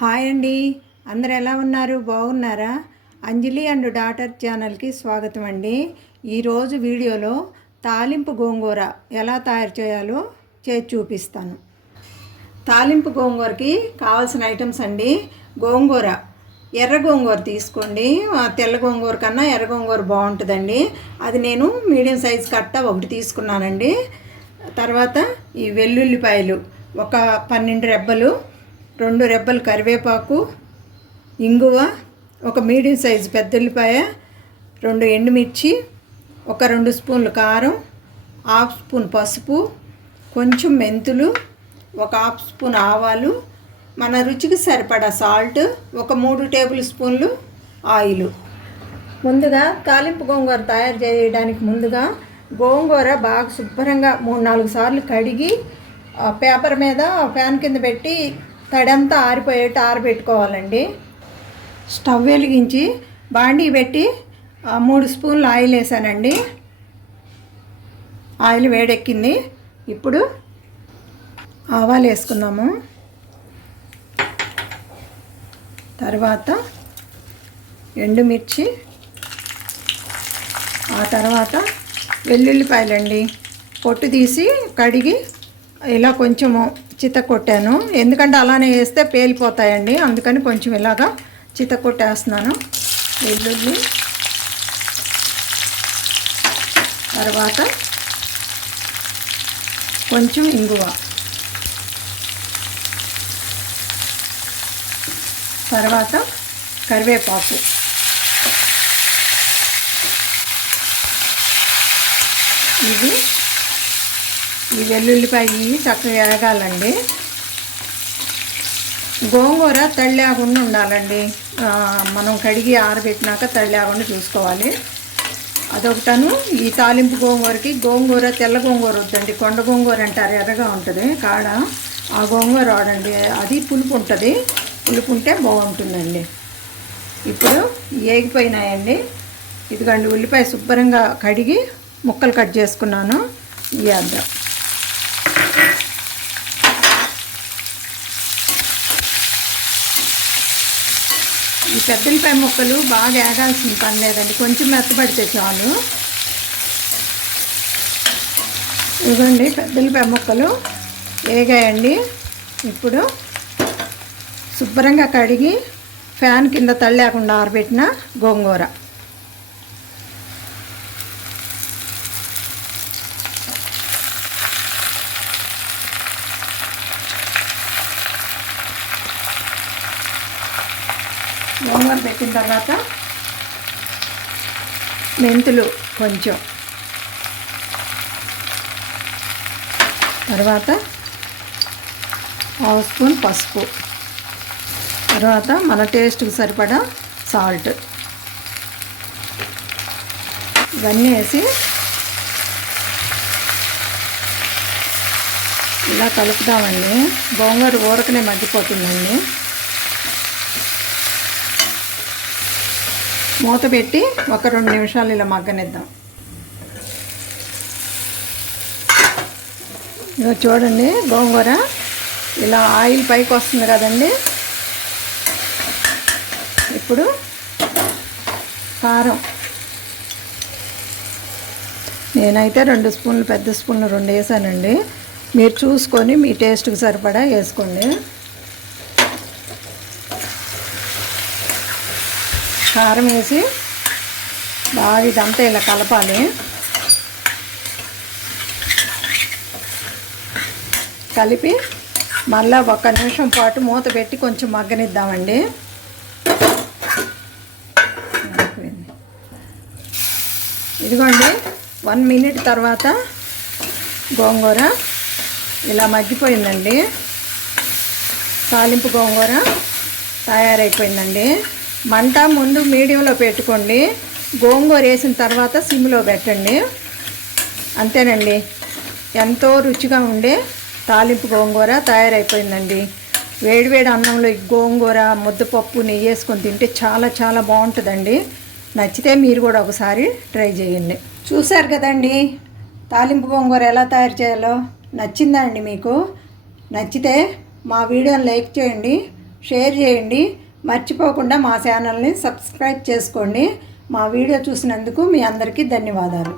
Hi అండి, అందరు ఎలా ఉన్నారు? బాగున్నారా? అంజలి అండ్ డాటర్ ఛానల్కి స్వాగతం అండి. ఈరోజు వీడియోలో తాలింపు గోంగూర ఎలా తయారు చేయాలో చేసి చూపిస్తాను. తాలింపు గోంగూరకి కావాల్సిన ఐటమ్స్ అండి. గోంగూర, ఎర్ర గోంగూర తీసుకోండి. తెల్ల గోంగూర కన్నా ఎర్ర గోంగూర బాగుంటుందండి. అది నేను మీడియం సైజ్ కట్ట ఒకటి తీసుకున్నానండి. తర్వాత ఈ వెల్లుల్లిపాయలు ఒక 12 రెబ్బలు, 2 రెబ్బలు కరివేపాకు, ఇంగువ, ఒక మీడియం సైజు పెద్ద ఉల్లిపాయ, 2 ఎండుమిర్చి, ఒక 2 స్పూన్లు కారం, 1/2 స్పూన్ పసుపు, కొంచెం మెంతులు, ఒక 1/2 స్పూన్ ఆవాలు, మన రుచికి సరిపడా సాల్ట్, ఒక 3 టేబుల్ స్పూన్లు ఆయిల్. ముందుగా తాలింపు గోంగూర తయారు చేయడానికి ముందుగా గోంగూర బాగా శుభ్రంగా 3-4 సార్లు కడిగి పేపర్ మీద ఫ్యాన్ కింద పెట్టి తడంతా ఆరిపోయేట్టు ఆరబెట్టుకోవాలండి. స్టవ్ వెలిగించి బాండీ పెట్టి 3 స్పూన్లు ఆయిల్ వేసానండి. ఆయిల్ వేడెక్కింది. ఇప్పుడు ఆవాలు వేసుకున్నాము. తర్వాత ఎండుమిర్చి, ఆ తర్వాత వెల్లుల్లిపాయలండి. పొట్టు తీసి కడిగి ఇలా కొంచెము చితకొట్టాను, ఎందుకంటే అలానే వేస్తే పేలిపోతాయండి. అందుకని కొంచెం ఇలాగా చితకొట్టేస్తున్నాను. వెల్లుల్లి, తర్వాత కొంచెం ఇంగువ, తర్వాత కరివేపాకు, ఈ వెల్లుల్లిపాయ చక్కగా వేగాలండి. గోంగూర తడి లేకుండా ఉండాలండి. మనం కడిగి ఆరబెట్టినాక తడి లేకుండా చూసుకోవాలి. అదొకటను. ఈ తాలింపు గోంగూరకి గోంగూర తెల్ల గోంగూర వద్దండి, కొండ గోంగూర అంటారు, ఎర్రగా ఉంటుంది కాడ. ఆ గోంగూర వాడండి, అది పులుపు ఉంటుంది. పులుపు ఉంటే బాగుంటుందండి. ఇప్పుడు ఏగిపోయినాయండి. ఇదిగోండి, ఉల్లిపాయ శుభ్రంగా కడిగి ముక్కలు కట్ చేసుకున్నాను. వేద్దాం. ఈ పెద్ద ఉల్లిపాయ ముక్కలు బాగా వేగాల్సిన పని లేదండి, కొంచెం మెత్తబడితే చాలు. ఇదిగోండి, పెద్ద ఉల్లిపాయ ముక్కలు వేగాయండి. ఇప్పుడు శుభ్రంగా కడిగి ఫ్యాన్ కింద తడి లేకుండా ఆరబెట్టిన గోంగూర, గోంగూర పెట్టిన తర్వాత మెంతులు కొంచెం, తర్వాత 1/2 స్పూన్ పసుపు, తర్వాత మన టేస్ట్కి సరిపడా సాల్ట్, ఇవన్నీ వేసి ఇలా కలుపుదామండి. గోంగూర ఊరకనే మగ్గిపోతుందండి. మూత పెట్టి ఒక 2 నిమిషాలు ఇలా మగ్గనిద్దాం. ఇక చూడండి, గోంగూర ఇలా ఆయిల్ పైకి వస్తుంది కదండి. ఇప్పుడు కారం, నేనైతే 2 స్పూన్లు, పెద్ద స్పూన్లు 2 వేసానండి. మీరు చూసుకొని మీ టేస్ట్కి సరిపడా వేసుకోండి. కారం వేసి బాగా ఇదంతా ఇలా కలపాలి. కలిపి మళ్ళీ 1 నిమిషం పాటు మూత పెట్టి కొంచెం మగ్గనిద్దామండి. ఇదిగోండి, 1 మినిట్ తర్వాత గోంగూర ఇలా మగ్గిపోయిందండి. తాలింపు గోంగూర తయారైపోయిందండి. మంట ముందు మీడియంలో పెట్టుకోండి, గోంగూర వేసిన తర్వాత సిమ్లో పెట్టండి. అంతేనండి, ఎంతో రుచిగా ఉండే తాలింపు గోంగూర తయారైపోయిందండి. వేడివేడి అన్నంలో ఈ గోంగూర ముద్దపప్పు నెయ్యి వేసుకొని తింటే చాలా చాలా బాగుంటుందండి. నచ్చితే మీరు కూడా ఒకసారి ట్రై చేయండి. చూశారు కదండి తాలింపు గోంగూర ఎలా తయారు చేయాలో. నచ్చిందా అండి మీకు? నచ్చితే మా వీడియోని లైక్ చేయండి, షేర్ చేయండి. మర్చిపోకుండా మా ఛానల్ని సబ్స్క్రైబ్ చేసుకోండి. మా వీడియో చూసినందుకు మీ అందరికీ ధన్యవాదాలు.